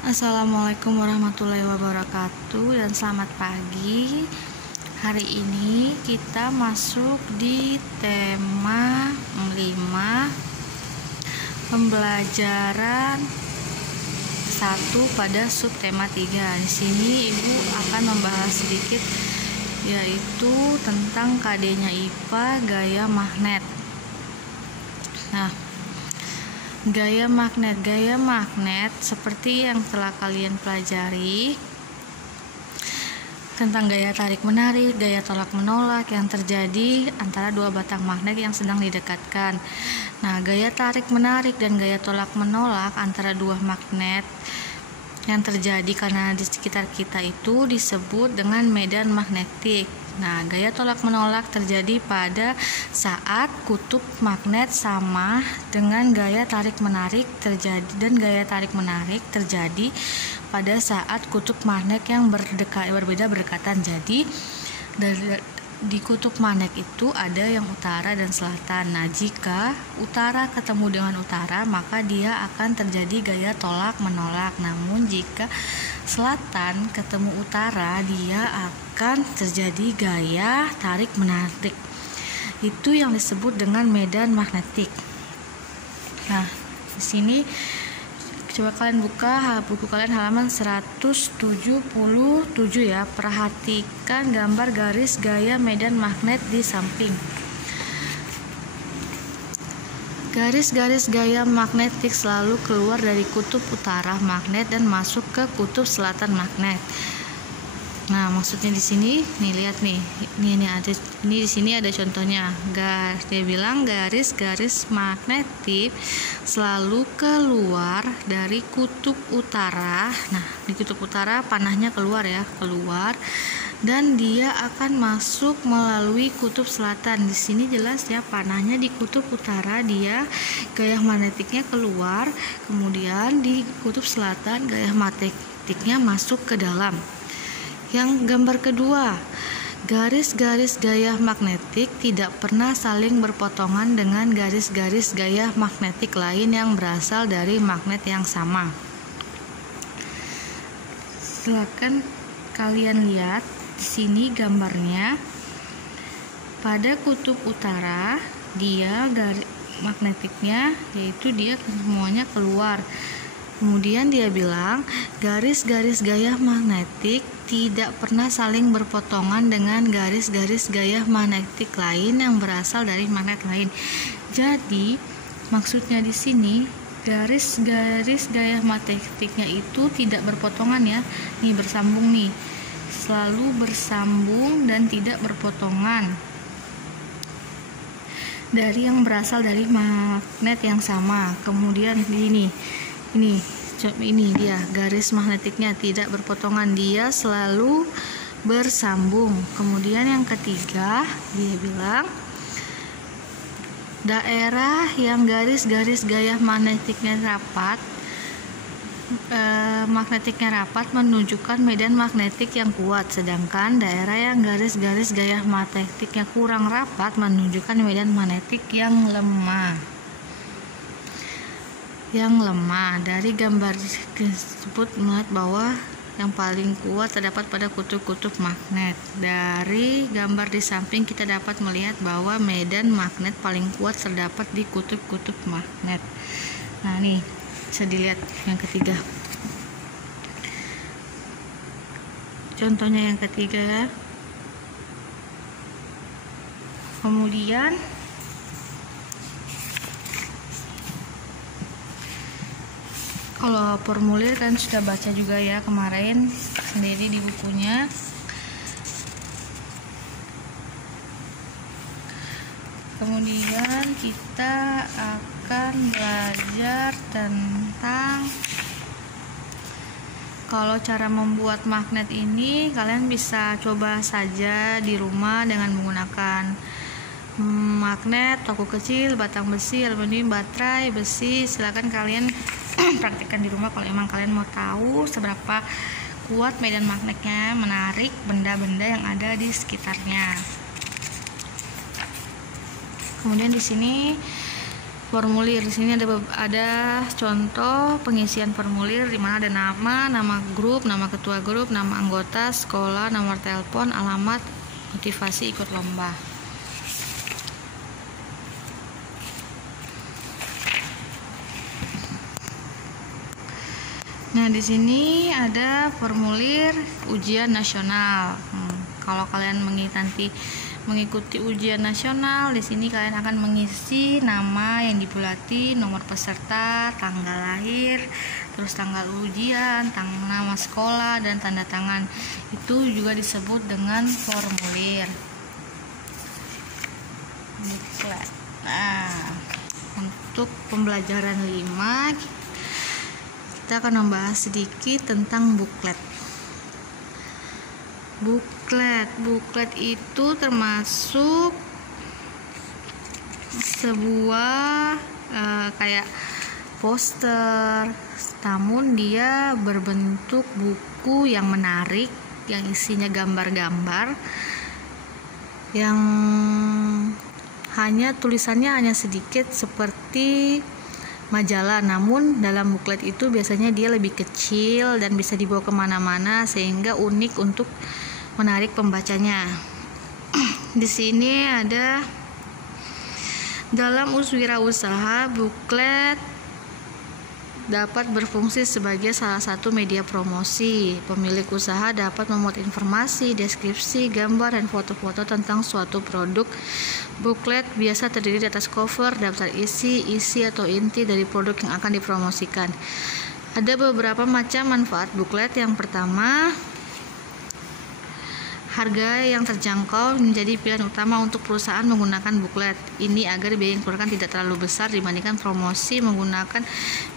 Assalamualaikum warahmatullahi wabarakatuh dan selamat pagi. Hari ini kita masuk di tema 5 pembelajaran 1 pada subtema 3. Di sini Ibu akan membahas sedikit yaitu tentang KD-nya IPA gaya magnet. Nah, Gaya magnet seperti yang telah kalian pelajari tentang gaya tarik menarik, gaya tolak menolak yang terjadi antara dua batang magnet yang sedang didekatkan. Nah, gaya tarik menarik dan gaya tolak menolak antara dua magnet yang terjadi karena di sekitar kita itu disebut dengan medan magnetik. Nah, gaya tolak menolak terjadi pada saat kutub magnet sama dengan gaya tarik menarik terjadi, dan gaya tarik menarik terjadi pada saat kutub magnet yang berbeda berdekatan. Jadi di kutub magnet itu ada yang utara dan selatan. Nah, jika utara ketemu dengan utara, maka dia akan terjadi gaya tolak menolak. Namun jika selatan ketemu utara, dia akan terjadi gaya tarik menarik. Itu yang disebut dengan medan magnetik. Nah, di sini coba kalian buka buku kalian halaman 177 ya. Perhatikan gambar garis gaya medan magnet di samping. Garis-garis gaya magnetik selalu keluar dari kutub utara magnet dan masuk ke kutub selatan magnet. Nah, maksudnya di sini, nih lihat nih. Ini di sini ada contohnya. Dia bilang garis-garis magnetik selalu keluar dari kutub utara. Nah, di kutub utara panahnya keluar dan dia akan masuk melalui kutub selatan. Di sini jelas ya, panahnya di kutub utara, dia gaya magnetiknya keluar, kemudian di kutub selatan gaya magnetiknya masuk ke dalam. Yang gambar kedua, garis-garis gaya magnetik tidak pernah saling berpotongan dengan garis-garis gaya magnetik lain yang berasal dari magnet yang sama. Silakan kalian lihat di sini gambarnya. Pada kutub utara, dia garis magnetiknya yaitu dia semuanya keluar. Kemudian dia bilang garis-garis gaya magnetik tidak pernah saling berpotongan dengan garis-garis gaya magnetik lain yang berasal dari magnet lain. Jadi maksudnya di sini garis-garis gaya magnetiknya itu tidak berpotongan ya. Nih bersambung nih. Selalu bersambung dan tidak berpotongan dari yang berasal dari magnet yang sama. Kemudian ini dia garis magnetiknya tidak berpotongan, dia selalu bersambung. Kemudian yang ketiga, dia bilang daerah yang garis-garis gaya magnetiknya rapat menunjukkan medan magnetik yang kuat, sedangkan daerah yang garis-garis gaya magnetiknya kurang rapat menunjukkan medan magnetik yang lemah. Dari gambar tersebut melihat bahwa yang paling kuat terdapat pada kutub-kutub magnet. Dari gambar di samping kita dapat melihat bahwa medan magnet paling kuat terdapat di kutub-kutub magnet. Nah, nih bisa dilihat yang ketiga. Contohnya yang ketiga. Kemudian kalau formulir kan sudah baca juga ya kemarin sendiri di bukunya. Kemudian kita akan belajar tentang kalau cara membuat magnet ini. Kalian bisa coba saja di rumah dengan menggunakan magnet, toko kecil, batang besi, aluminium, baterai, besi. Silakan kalian praktikkan di rumah kalau memang kalian mau tahu seberapa kuat medan magnetnya menarik benda-benda yang ada di sekitarnya. Kemudian di sini formulir. Di sini ada contoh pengisian formulir di mana ada nama grup, nama ketua grup, nama anggota, sekolah, nomor telepon, alamat, motivasi ikut lomba. Nah, di sini ada formulir ujian nasional. Kalau kalian mengikuti ujian nasional, di sini kalian akan mengisi nama yang dibulati, nomor peserta, tanggal lahir, terus tanggal ujian, nama sekolah, dan tanda tangan. Itu juga disebut dengan formulir. Nah, untuk pembelajaran 5 kita akan membahas sedikit tentang buklet. Buklet itu termasuk sebuah kayak poster, namun dia berbentuk buku yang menarik, yang isinya gambar-gambar, yang tulisannya hanya sedikit seperti majalah, namun dalam buklet itu biasanya dia lebih kecil dan bisa dibawa kemana-mana sehingga unik untuk menarik pembacanya. Di sini ada dalam wirausaha, buklet dapat berfungsi sebagai salah satu media promosi. Pemilik usaha dapat memuat informasi, deskripsi, gambar, dan foto-foto tentang suatu produk. Buklet biasa terdiri di atas cover, daftar isi atau inti dari produk yang akan dipromosikan. Ada beberapa macam manfaat buklet. Yang pertama, harga yang terjangkau menjadi pilihan utama untuk perusahaan menggunakan buklet. Ini agar biaya yang dikeluarkan tidak terlalu besar dibandingkan promosi menggunakan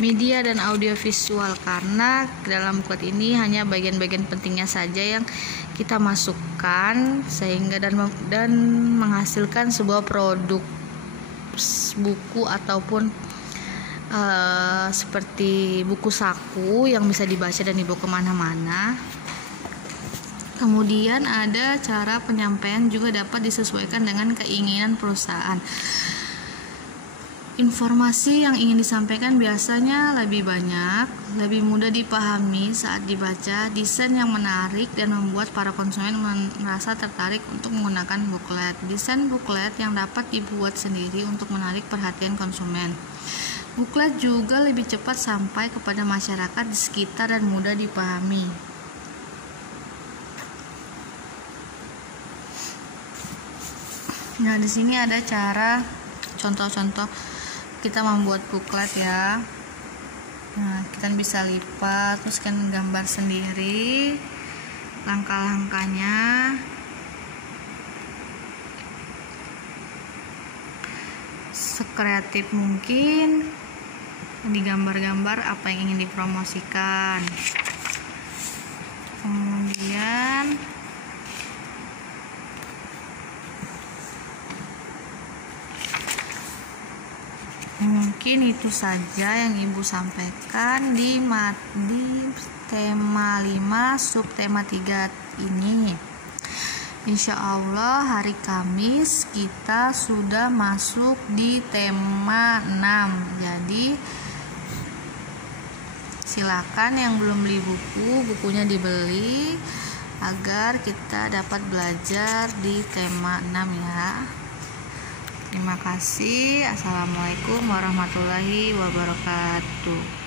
media dan audiovisual, karena dalam buklet ini hanya bagian-bagian pentingnya saja yang kita masukkan sehingga dan menghasilkan sebuah produk buku ataupun seperti buku saku yang bisa dibaca dan dibawa kemana-mana. Kemudian ada cara penyampaian juga dapat disesuaikan dengan keinginan perusahaan. Informasi yang ingin disampaikan biasanya lebih banyak, lebih mudah dipahami saat dibaca, desain yang menarik dan membuat para konsumen merasa tertarik untuk menggunakan buklet. Desain buklet yang dapat dibuat sendiri untuk menarik perhatian konsumen. Buklet juga lebih cepat sampai kepada masyarakat di sekitar dan mudah dipahami. Nah, di sini ada cara contoh-contoh kita membuat buklet ya. Nah, kita bisa lipat, terus kan gambar sendiri langkah-langkahnya. Sekreatif mungkin digambar-gambar apa yang ingin dipromosikan. Kemudian mungkin itu saja yang Ibu sampaikan di tema 5 subtema 3 ini. Insya Allah hari Kamis kita sudah masuk di tema 6. Jadi silakan yang belum beli bukunya dibeli agar kita dapat belajar di tema 6 ya. Terima kasih. Assalamualaikum warahmatullahi wabarakatuh.